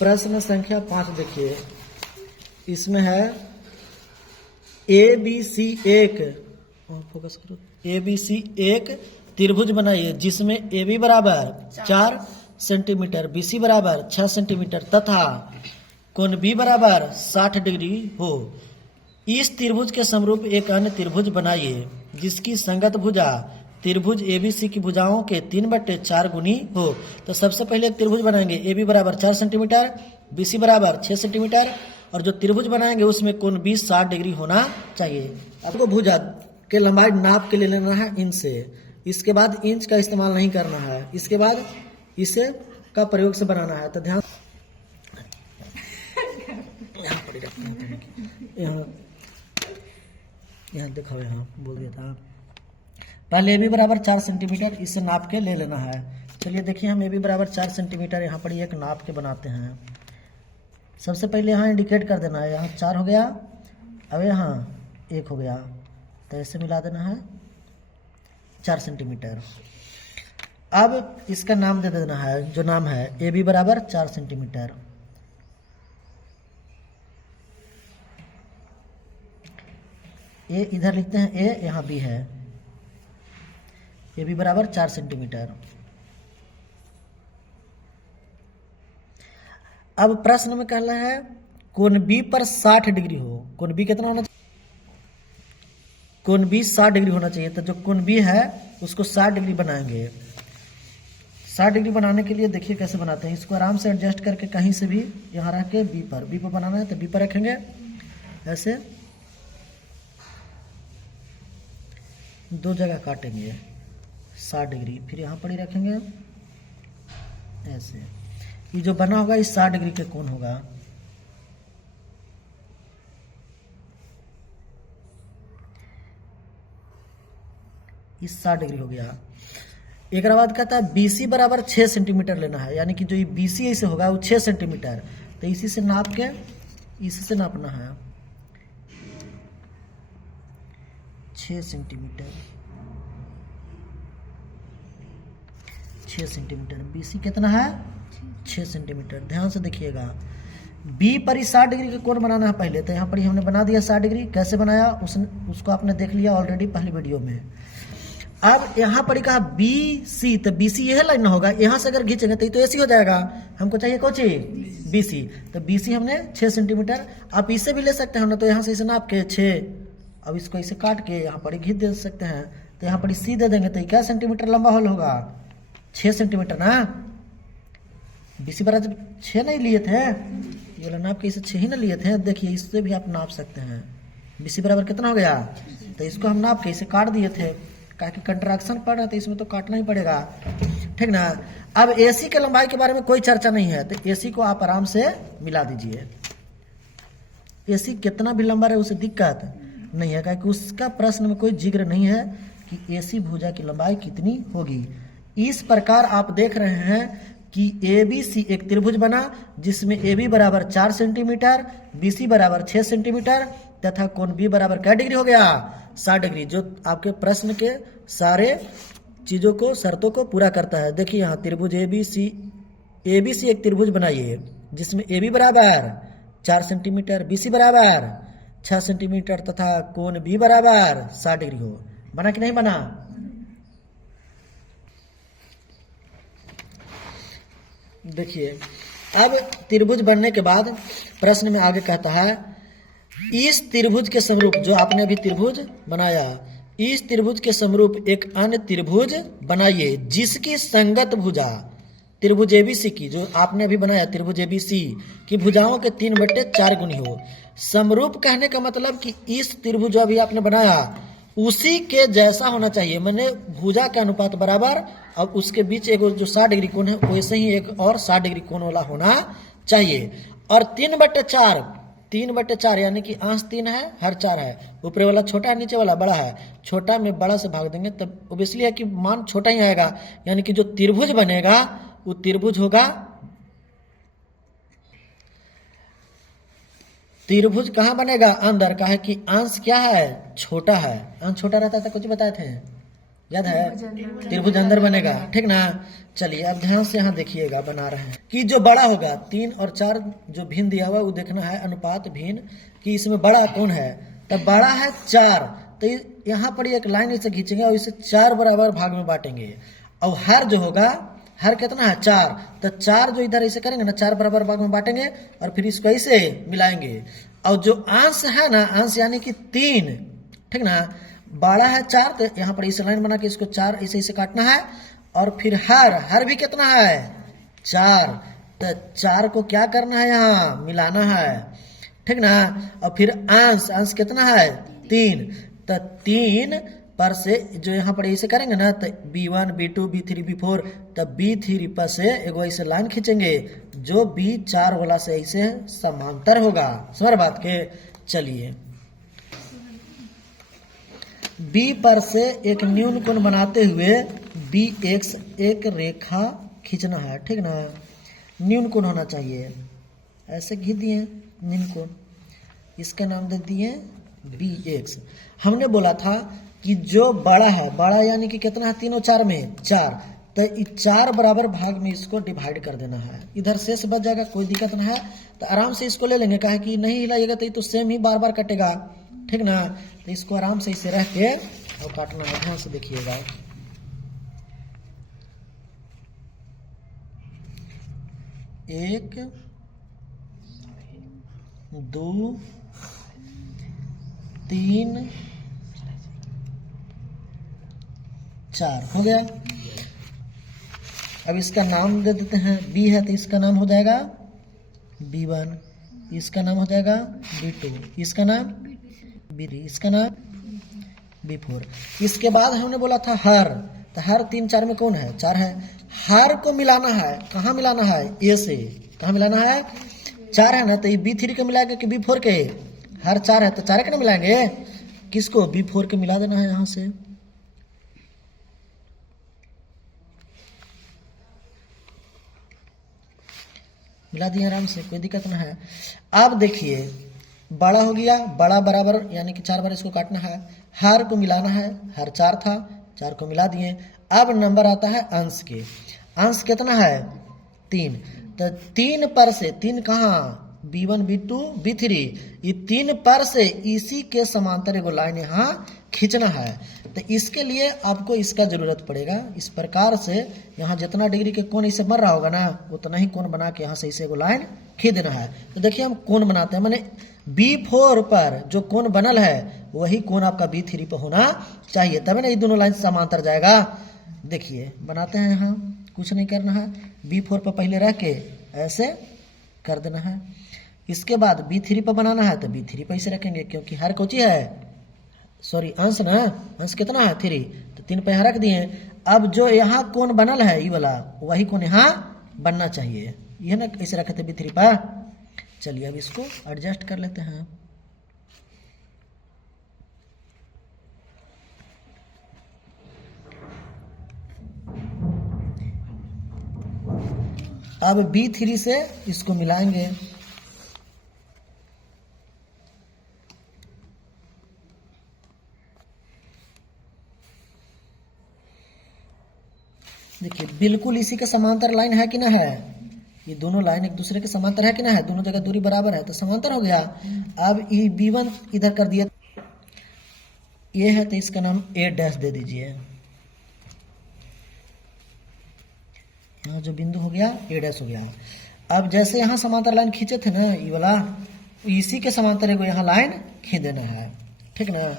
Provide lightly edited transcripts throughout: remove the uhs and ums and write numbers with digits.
प्रश्न संख्या 5 देखिए, इसमें है ABC एक, फोकस करो, ABC एक त्रिभुज बनाइए जिसमें AB बराबर 4 सेंटीमीटर, BC बराबर 6 सेंटीमीटर तथा कोण B बराबर 60 डिग्री हो। इस त्रिभुज के समरूप एक अन्य त्रिभुज बनाइए जिसकी संगत भुजा त्रिभुज ABC की भुजाओं के 3/4 गुनी हो। तो सबसे पहले एक त्रिभुज बनाएंगे, AB बराबर 4 सेंटीमीटर, BC बराबर 6 सेंटीमीटर, और जो त्रिभुज बनाएंगे उसमें कोण B 60 डिग्री होना चाहिए। आपको भुजा के लंबाई नाप के ले लेना है इंच से, इसके बाद इंच का इस्तेमाल नहीं करना है, इसके बाद इसे का प्रयोग से बनाना है। तो ध्यान यहाँ देखो, यहाँ बोल दिया था पहले AB बराबर 4 सेंटीमीटर, इसे नाप के ले लेना है। चलिए देखिए, हम AB बराबर 4 सेंटीमीटर यहाँ पर एक नाप के बनाते हैं। सबसे पहले यहाँ इंडिकेट कर देना है, यहाँ 4 हो गया, अब यहाँ 1 हो गया, तो ऐसे मिला देना है 4 सेंटीमीटर। अब इसका नाम दे देना है, जो नाम है AB बराबर 4 सेंटीमीटर। ए इधर लिखते हैं A, यहाँ B है। AB बराबर 4 सेंटीमीटर। अब प्रश्न में कहना है कोण B पर 60 डिग्री हो। कोण B कितना होना चाहिए? कोण B 60 डिग्री होना चाहिए। तो जो कोण B है उसको 60 डिग्री बनाएंगे। 60 डिग्री बनाने के लिए देखिए कैसे बनाते हैं। इसको आराम से एडजस्ट करके कहीं से भी यहाँ रख के B पर बनाना है, तो B पर रखेंगे ऐसे, 2 जगह काटेंगे 60 डिग्री, फिर यहाँ पर ही रखेंगे ऐसे। ये जो बना होगा इस 60 डिग्री के कोण होगा। इस 60 डिग्री हो गया। एक बाद कहता है BC बराबर 6 सेंटीमीटर लेना है, यानी कि जो ये BC ऐसे होगा वो 6 सेंटीमीटर, तो इसी से नाप के इसी से नापना है 6 सेंटीमीटर। 6 सेंटीमीटर BC कितना है? 6 सेंटीमीटर। ध्यान से देखिएगा, B पर ही 60 डिग्री का कोण बनाना है पहले, तो यहाँ पर ही हमने बना दिया 60 डिग्री। कैसे बनाया उसको आपने देख लिया ऑलरेडी पहली वीडियो में। अब यहाँ पर ही कहा BC, तो BC यह लाइन ना होगा, यहाँ से अगर खींचेंगे तो ये तो ऐसी हो जाएगा। हमको चाहिए कौन सी? BC। तो BC हमने 6 सेंटीमीटर। आप इससे भी ले सकते हैं ना, तो यहाँ से इसे नाप के 6, अब इसको इसे काट के यहाँ पर खींच दे सकते हैं, तो यहाँ पर C दे देंगे, तो क्या सेंटीमीटर लंबा होल होगा? 6 सेंटीमीटर ना। BC बराबर 6 नहीं लिए थे, ये नाप के इसे 6 ही ना लिए थे। देखिए इससे भी आप नाप सकते हैं। BC बराबर कितना हो गया? तो इसको हम नाप के इसे काट दिए थे, कहा कि कंट्रैक्शन पड़ रहा था, इसमें तो काटना ही पड़ेगा, ठीक ना। अब AC के लंबाई के बारे में कोई चर्चा नहीं है, तो AC को आप आराम से मिला दीजिए। AC कितना भी लंबा रहे उसे दिक्कत नहीं है, क्योंकि उसका प्रश्न में कोई जिक्र नहीं है कि AC भुजा की लंबाई कितनी होगी। इस प्रकार आप देख रहे हैं कि ABC एक त्रिभुज बना जिसमें AB बराबर 4 सेंटीमीटर, BC बराबर 6 सेंटीमीटर तथा कोण B बराबर क्या डिग्री हो गया? 60 डिग्री, जो आपके प्रश्न के सारे चीजों को, शर्तों को पूरा करता है। देखिए यहाँ त्रिभुज ABC एक त्रिभुज बनाइए जिसमें AB बराबर 4 सेंटीमीटर, BC बराबर 6 सेंटीमीटर तथा कोण B बराबर 60 डिग्री हो। बना कि नहीं बना? देखिए, अब त्रिभुज बनने के बाद प्रश्न में आगे कहता है इस त्रिभुज के समरूप, जो आपने अभी त्रिभुज बनाया, इस त्रिभुज के समरूप एक अन्य त्रिभुज बनाइए जिसकी संगत भुजा त्रिभुज ABC की, जो आपने अभी बनाया त्रिभुज ABC की भुजाओं के 3/4 गुनी हो। समरूप कहने का मतलब कि इस त्रिभुज जो अभी आपने बनाया उसी के जैसा होना चाहिए, मैंने भुजा के अनुपात बराबर, अब उसके बीच एक जो 60 डिग्री कोण है वैसे ही एक और 60 डिग्री कोण वाला होना चाहिए। और 3/4 यानी कि अंश 3 है, हर 4 है, ऊपर वाला छोटा है, नीचे वाला बड़ा है, छोटा में बड़ा से भाग देंगे तब ओब्वियसली है कि मान छोटा ही आएगा, यानी कि जो त्रिभुज बनेगा वो त्रिभुज होगा, त्रिभुज कहाँ बनेगा? अंदर का है कि अंश क्या है? छोटा है। अंश छोटा रहता है तो कुछ बताए थे, याद है, त्रिभुज अंदर बनेगा, ठीक ना। चलिए अब ध्यान से यहाँ देखिएगा, बना रहे हैं कि जो बड़ा होगा 3 और 4 जो भिन्न दिया हुआ वो देखना है, अनुपात भिन्न कि इसमें बड़ा कौन है। तब बड़ा है 4, तो यहाँ पर एक लाइन इसे खींचेंगे और इसे 4 बराबर भाग में बांटेंगे। और हर जो होगा, हर कितना है 4, तो 4 जो इधर ऐसे करेंगे ना, 4 बराबर भाग में बांटेंगे और फिर इसको ऐसे मिलाएंगे। और जो अंश है ना, अंश यानी कि 3, ठीक ना, बड़ा है 4, तो यहाँ पर इसे लाइन बना के इसको 4 ऐसे ऐसे काटना है। और फिर हर भी कितना है 4, तो 4 को क्या करना है, यहाँ मिलाना है, ठीक ना। और फिर अंश कितना है 3, तो 3 पर से जो यहाँ पर ऐसे करेंगे ना, तो B1 B2 B3 B4, तब B3 पर से एगो ऐसे लाइन खींचेंगे जो B4 वाला से ऐसे समांतर होगा। समझ बात के। चलिए B पर से एक न्यून कोण बनाते हुए BX एक रेखा खींचना है, ठीक ना। न्यून कोण होना चाहिए, ऐसे खींच दिए न्यून कोण, इसका नाम दे दिए BX। हमने बोला था कि जो बड़ा है, बड़ा यानी कि कितना है 3 और 4 में 4, तो 4 बराबर भाग में इसको डिवाइड कर देना है। इधर शेष बच जाएगा, कोई दिक्कत नहीं है, तो आराम से इसको ले लेंगे। कहे कि नहीं हिलाइएगा तो ये तो सेम ही बार बार कटेगा, ठीक ना। तो इसको आराम से इसे रह के और काटना है। ध्यान से देखिएगा, 1 2 3 4 हो गया। अब इसका नाम दे देते हैं, B है तो इसका नाम हो जाएगा B1, इसका नाम हो जाएगा B2, इसका नाम B3, इसका नाम B4। इसके बाद हमने बोला था हर, तो हर 3 4 में कौन है 4 है। हर को मिलाना है, कहाँ मिलाना है, A से कहाँ मिलाना है, 4 है ना, तो ये B3 के मिलाएंगे कि B4 के, हर 4 है तो 4 के ना मिलाएंगे, किसको B4 के मिला देना है यहाँ से। मिला दिए आराम से, कोई दिक्कत ना है। अब देखिए बड़ा हो गया, बड़ा बराबर यानी कि 4 बार इसको काटना है। हर को मिलाना है, हर 4 था, 4 को मिला दिए। अब नंबर आता है अंश के, अंश कितना है 3, तो 3 पर से, 3 कहाँ B1 B2 B3, ये 3 पर से इसी के समांतर एगो लाइन यहाँ खींचना है। तो इसके लिए आपको इसका जरूरत पड़ेगा। इस प्रकार से यहाँ जितना डिग्री के कोण इसे मर रहा होगा ना, उतना ही कोण बना के यहाँ से इसे एगो लाइन खींच देना है। तो देखिए हम कोण बनाते हैं, मैंने B4 पर जो कोण बनल है वही कोण आपका B3 पर होना चाहिए, तभी ना ये दोनों लाइन समांतर जाएगा। देखिए बनाते हैं, यहाँ कुछ नहीं करना है, B4 पर पहले रह के ऐसे कर देना है। इसके बाद B3 पर बनाना है तो B3 पर इसे रखेंगे, क्योंकि हर कोची है, सॉरी अंश ना, अंश कितना है 3, तो 3 पे यहाँ रख दिए। अब जो यहाँ कोण बनल है ये वाला, वही कोण यहाँ बनना चाहिए, ये ना इसे रखे थे B3 पर। चलिए अब इसको एडजस्ट कर लेते हैं। अब B3 से इसको मिलाएंगे, देखिए बिल्कुल इसी के समांतर लाइन है कि ना है, ये दोनों लाइन एक दूसरे के समांतर है कि ना है, दोनों जगह दूरी बराबर है तो समांतर हो गया। अब ये B1 इधर कर दिया, ये है तो इसका नाम A डैश दे दीजिए। यहाँ जो बिंदु हो गया A डैश हो गया। अब जैसे यहाँ समांतर लाइन खींचे थे ना ये वाला, इसी के समांतर को यहाँ लाइन खींच देना है, ठीक ना।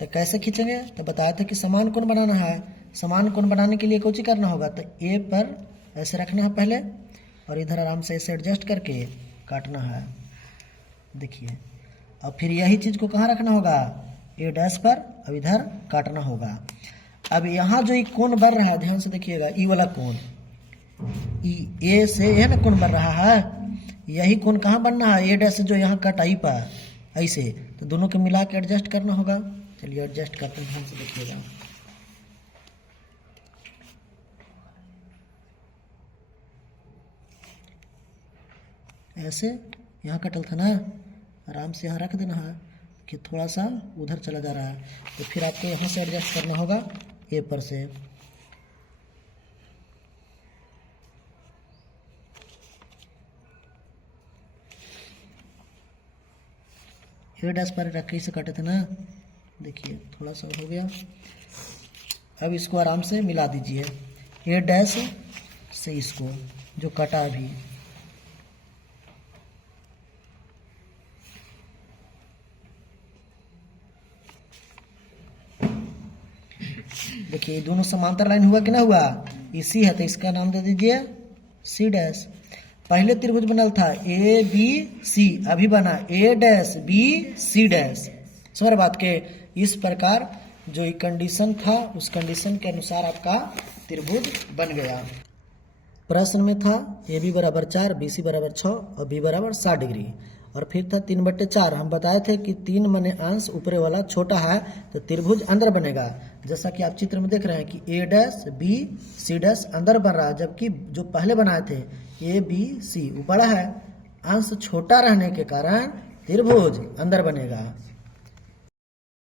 तो कैसे खींचेंगे, तो बताया था कि समान कोण बनाना है। समान कोण बनाने के लिए कुछ ही करना होगा, तो A पर ऐसे रखना है पहले, और इधर आराम से ऐसे एडजस्ट करके काटना है। देखिए अब फिर यही चीज़ को कहाँ रखना होगा, A डैश पर, अब इधर काटना होगा। अब यहाँ जो ये कोण बन रहा है, ध्यान से देखिएगा, ई वाला कोण, ए से यह ना कोण बन रहा है, यही कोण कहाँ बनना है, A डैश से जो यहाँ कटाई पर ऐसे, तो दोनों को मिला के एडजस्ट करना होगा। चलिए एडजस्ट करते हैं, ध्यान से देखिएगा। ऐसे यहाँ कटल था ना, आराम से यहाँ रख देना है कि थोड़ा सा उधर चला जा रहा है, तो फिर आपको यहाँ से एडजस्ट करना होगा, ए पर से। ए डैश पर रखी से कटे थे ना, देखिए थोड़ा सा हो गया। अब इसको आराम से मिला दीजिए, ए डैश से इसको जो कटा अभी, देखिए दोनों समांतर लाइन हुआ कि ना हुआ, इसी है तो इसका नाम दे दीजिए सी डैश। पहले त्रिभुज बनल था ए बी सी, अभी बना ए डैश बी सी डैश। समझ बात के, इस प्रकार जो कंडीशन था उस कंडीशन के अनुसार आपका त्रिभुज बन गया। प्रश्न में था ए बी बराबर 4, बी सी बराबर 6 और बी बराबर 60 डिग्री, और फिर था 3/4। हम बताए थे कि 3 माने अंश ऊपरे वाला छोटा है तो त्रिभुज अंदर बनेगा। जैसा कि आप चित्र में देख रहे हैं कि ए डैश बी सी डैश अंदर बन रहा है, जबकि जो पहले बनाए थे ए बी सी वो बड़ा है, अंश छोटा रहने के कारण त्रिभुज अंदर बनेगा।